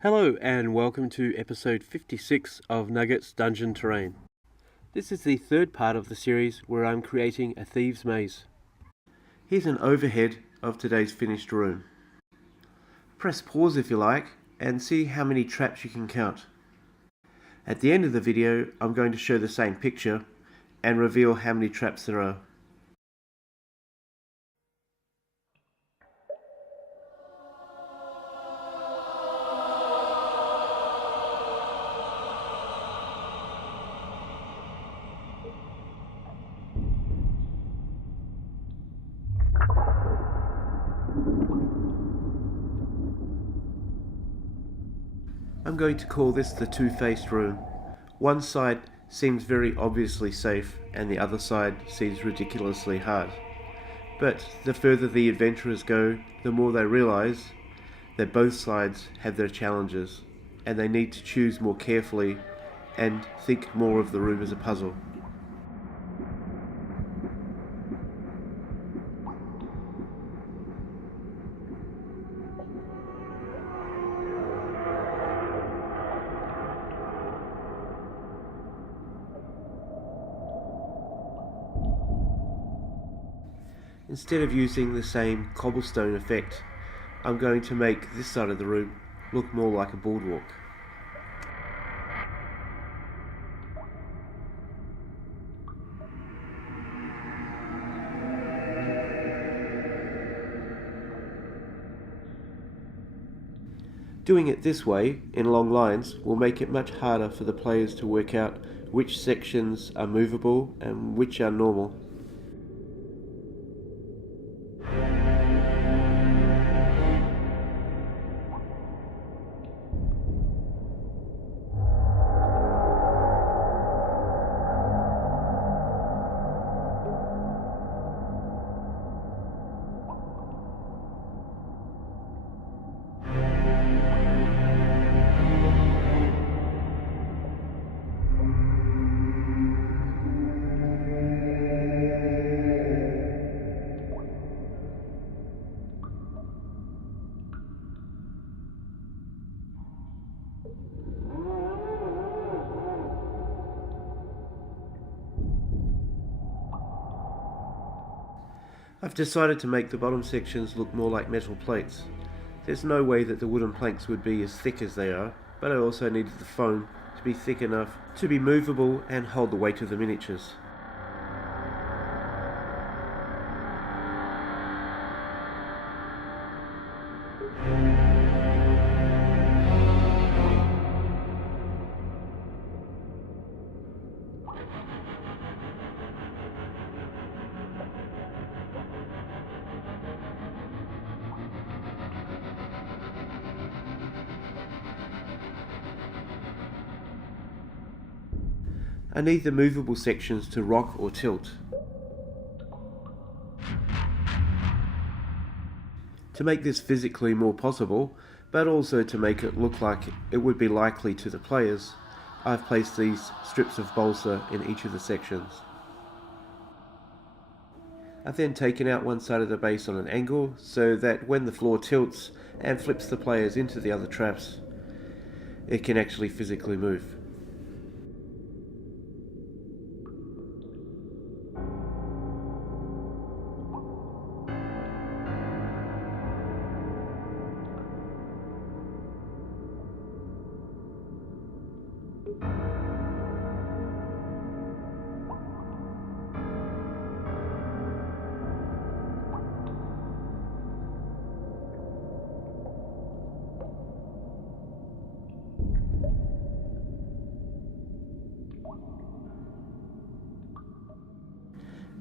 Hello and welcome to episode 56 of Nugget's Dungeon Terrain. This is the third part of the series where I'm creating a Thieves maze. Here's an overhead of today's finished room. Press pause if you like and see how many traps you can count. At the end of the video I'm going to show the same picture and reveal how many traps there are. I'm going to call this the two-faced room. One side seems very obviously safe and the other side seems ridiculously hard. But the further the adventurers go, the more they realise that both sides have their challenges and they need to choose more carefully and think more of the room as a puzzle. Instead of using the same cobblestone effect, I'm going to make this side of the room look more like a boardwalk. Doing it this way, in long lines, will make it much harder for the players to work out which sections are movable and which are normal. I've decided to make the bottom sections look more like metal plates. There's no way that the wooden planks would be as thick as they are, but I also needed the foam to be thick enough to be movable and hold the weight of the miniatures. I need the movable sections to rock or tilt. To make this physically more possible, but also to make it look like it would be likely to the players, I've placed these strips of balsa in each of the sections. I've then taken out one side of the base on an angle so that when the floor tilts and flips the players into the other traps, it can actually physically move.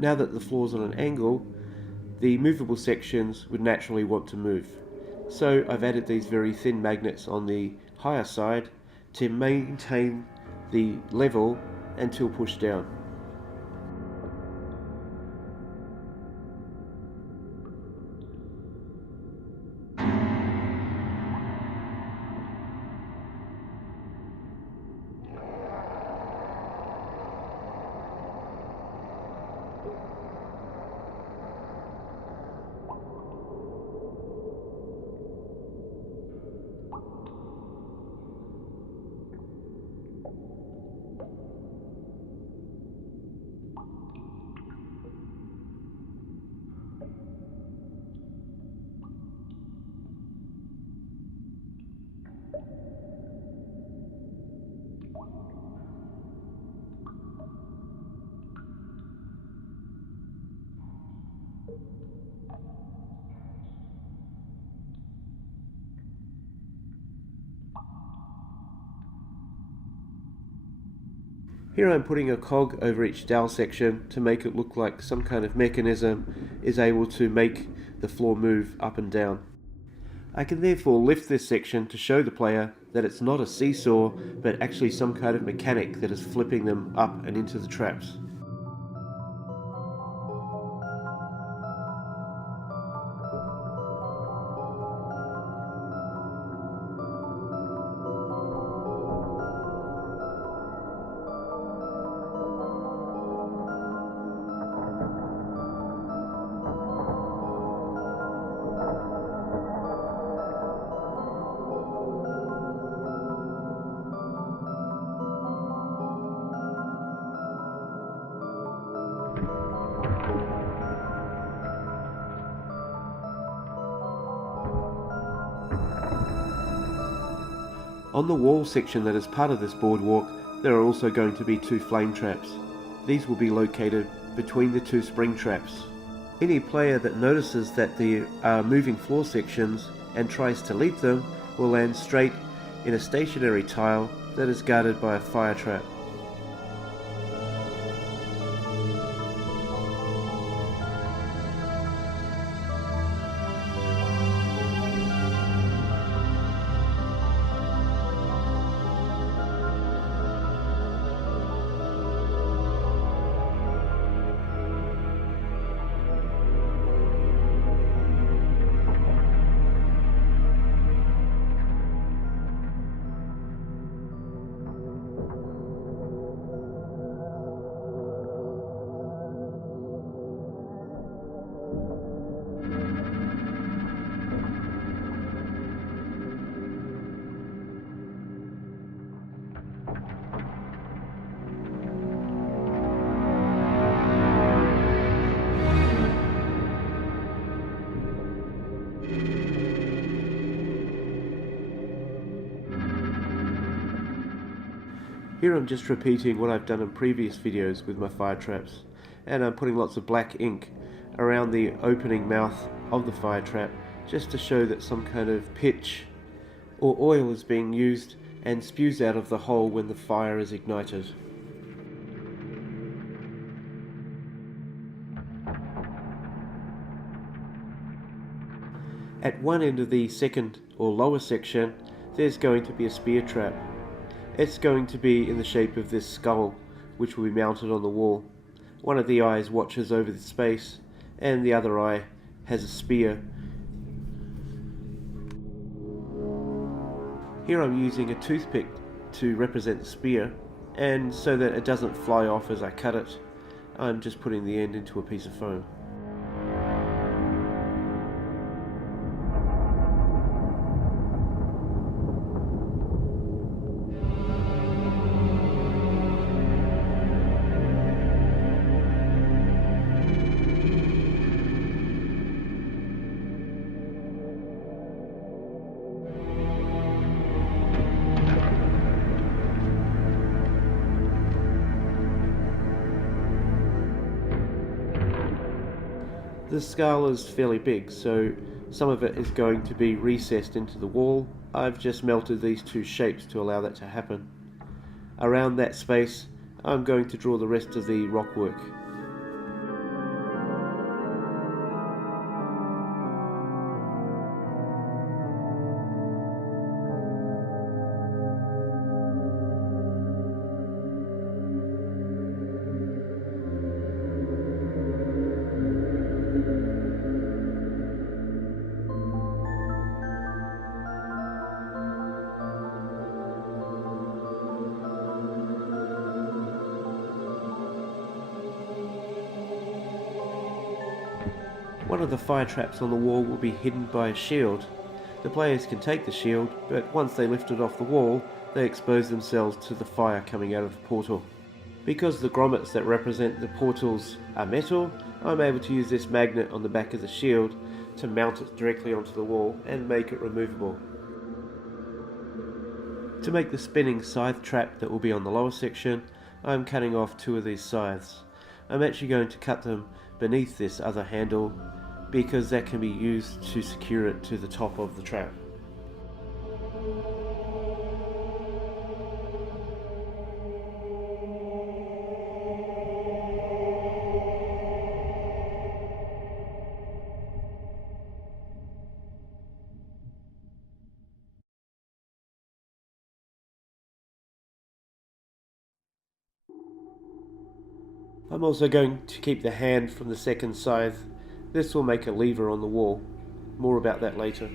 Now that the floor's on an angle, the movable sections would naturally want to move. So I've added these very thin magnets on the higher side to maintain the level until pushed down. Here I'm putting a cog over each dowel section to make it look like some kind of mechanism is able to make the floor move up and down. I can therefore lift this section to show the player that it's not a seesaw, but actually some kind of mechanic that is flipping them up and into the traps. On the wall section that is part of this boardwalk, there are also going to be 2 flame traps. These will be located between the 2 spring traps. Any player that notices that there are moving floor sections and tries to leap them will land straight in a stationary tile that is guarded by a fire trap. Here I'm just repeating what I've done in previous videos with my fire traps, and I'm putting lots of black ink around the opening mouth of the fire trap just to show that some kind of pitch or oil is being used and spews out of the hole when the fire is ignited. At one end of the second or lower section, there's going to be a spear trap. It's going to be in the shape of this skull, which will be mounted on the wall. One of the eyes watches over the space, and the other eye has a spear. Here I'm using a toothpick to represent the spear, and so that it doesn't fly off as I cut it, I'm just putting the end into a piece of foam. The skull is fairly big, so some of it is going to be recessed into the wall. I've just melted these 2 shapes to allow that to happen. Around that space, I'm going to draw the rest of the rock work. One of the fire traps on the wall will be hidden by a shield. The players can take the shield, but once they lift it off the wall, they expose themselves to the fire coming out of the portal. Because the grommets that represent the portals are metal, I'm able to use this magnet on the back of the shield to mount it directly onto the wall and make it removable. To make the spinning scythe trap that will be on the lower section, I'm cutting off 2 of these scythes. I'm actually going to cut them beneath this other handle because that can be used to secure it to the top of the trap. I'm also going to keep the hand from the second scythe. This will make a lever on the wall. More about that later.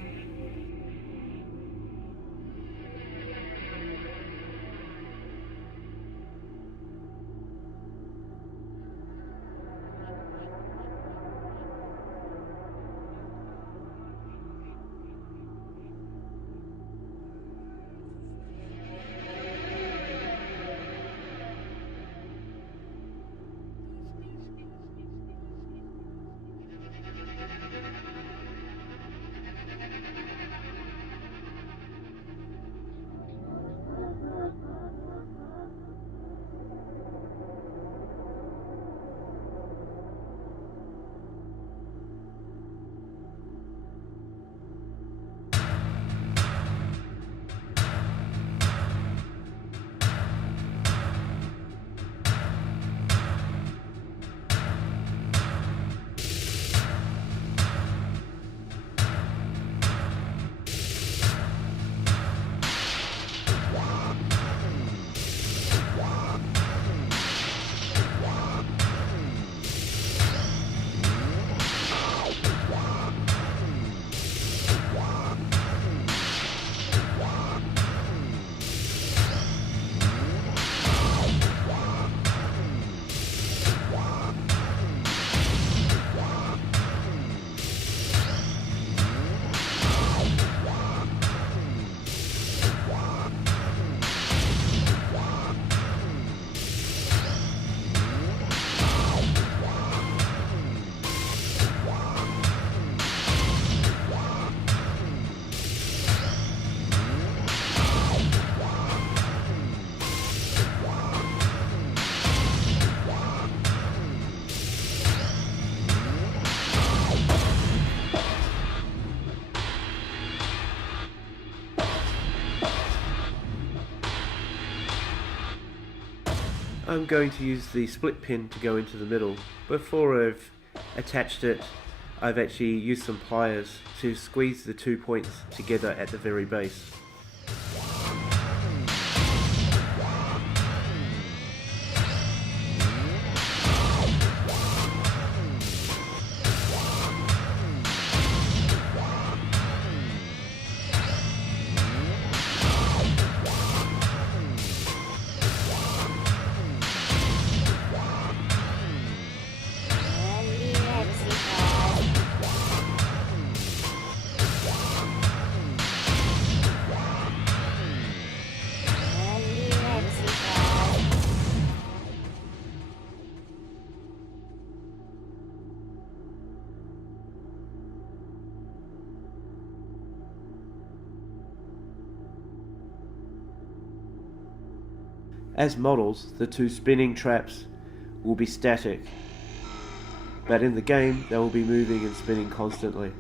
I'm going to use the split pin to go into the middle. Before I've attached it, I've actually used some pliers to squeeze the 2 points together at the very base. As models, the 2 spinning traps will be static, but in the game they will be moving and spinning constantly.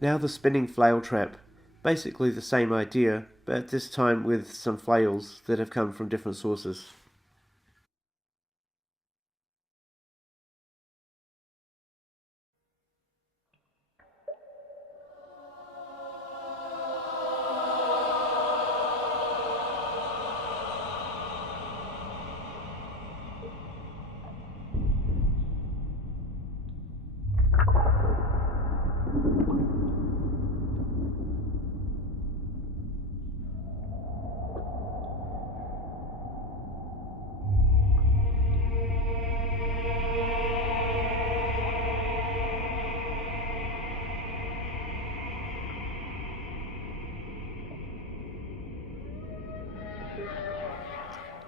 Now the spinning flail trap. Basically the same idea, but this time with some flails that have come from different sources.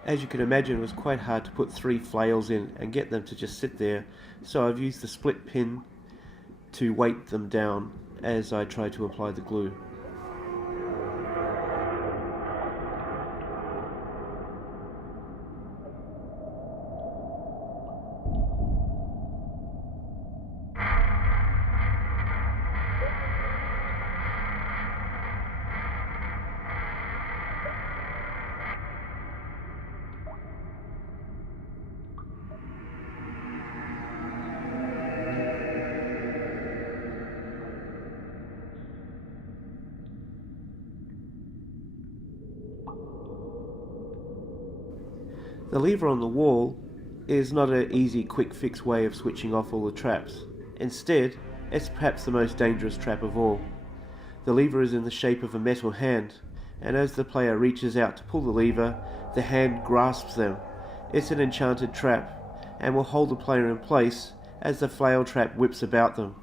As you can imagine, it was quite hard to put 3 flails in and get them to just sit there, so I've used the split pin to weight them down as I try to apply the glue. The lever on the wall is not an easy quick fix way of switching off all the traps. Instead, it's perhaps the most dangerous trap of all. The lever is in the shape of a metal hand, and as the player reaches out to pull the lever, the hand grasps them. It's an enchanted trap, and will hold the player in place as the flail trap whips about them.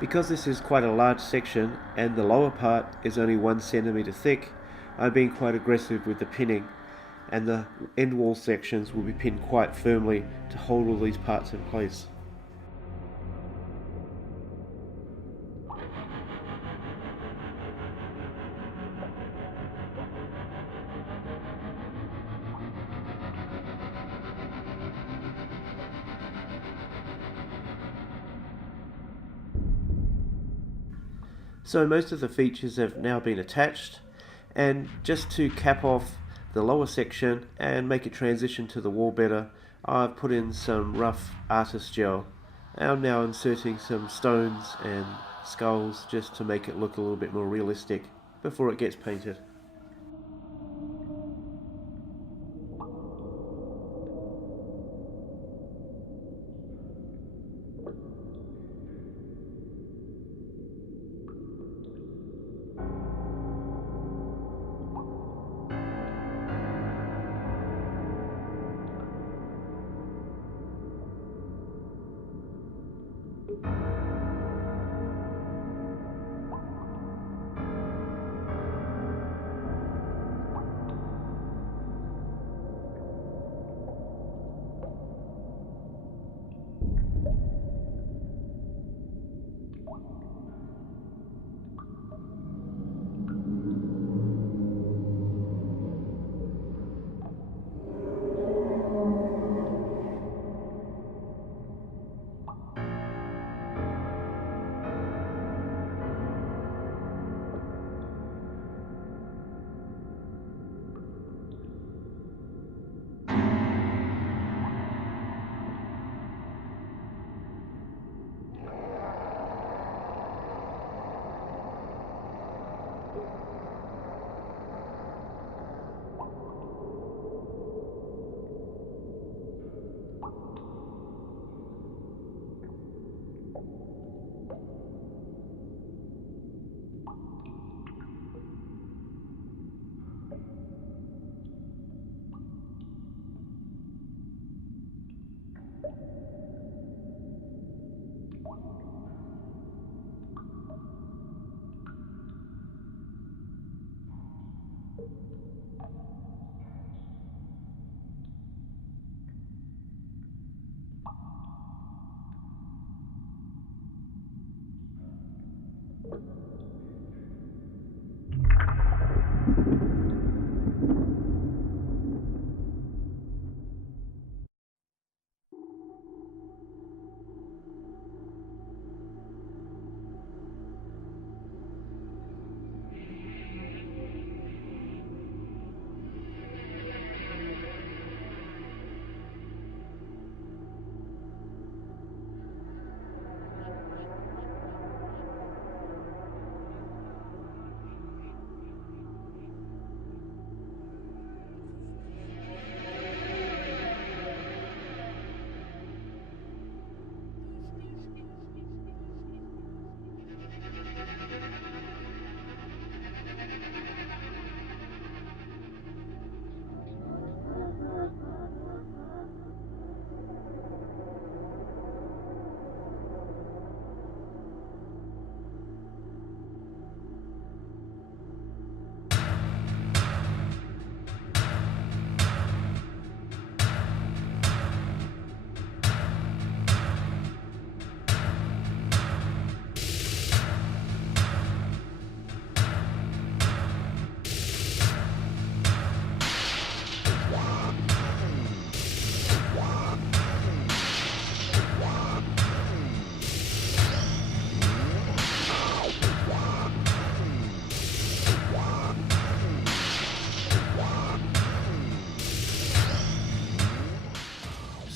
Because this is quite a large section and the lower part is only 1 centimeter thick, I'm being quite aggressive with the pinning, and the end wall sections will be pinned quite firmly to hold all these parts in place. So most of the features have now been attached, and just to cap off the lower section and make it transition to the wall better, I've put in some rough artist gel. I'm now inserting some stones and skulls just to make it look a little bit more realistic before it gets painted.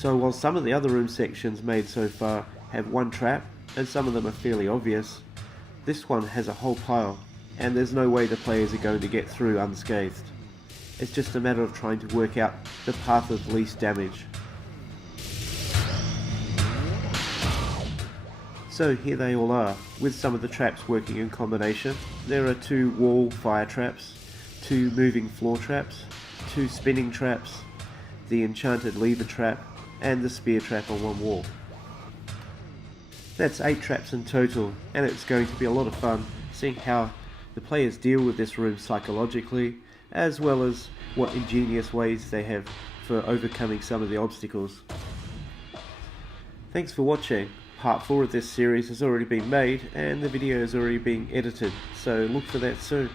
So while some of the other room sections made so far have one trap, and some of them are fairly obvious, this one has a whole pile, and there's no way the players are going to get through unscathed. It's just a matter of trying to work out the path of least damage. So here they all are, with some of the traps working in combination. There are 2 wall fire traps, 2 moving floor traps, 2 spinning traps, the enchanted lever trap, and the spear trap on one wall. That's 8 traps in total, and it's going to be a lot of fun seeing how the players deal with this room psychologically, as well as what ingenious ways they have for overcoming some of the obstacles. Thanks for watching. Part 4 of this series has already been made, and the video is already being edited, so look for that soon.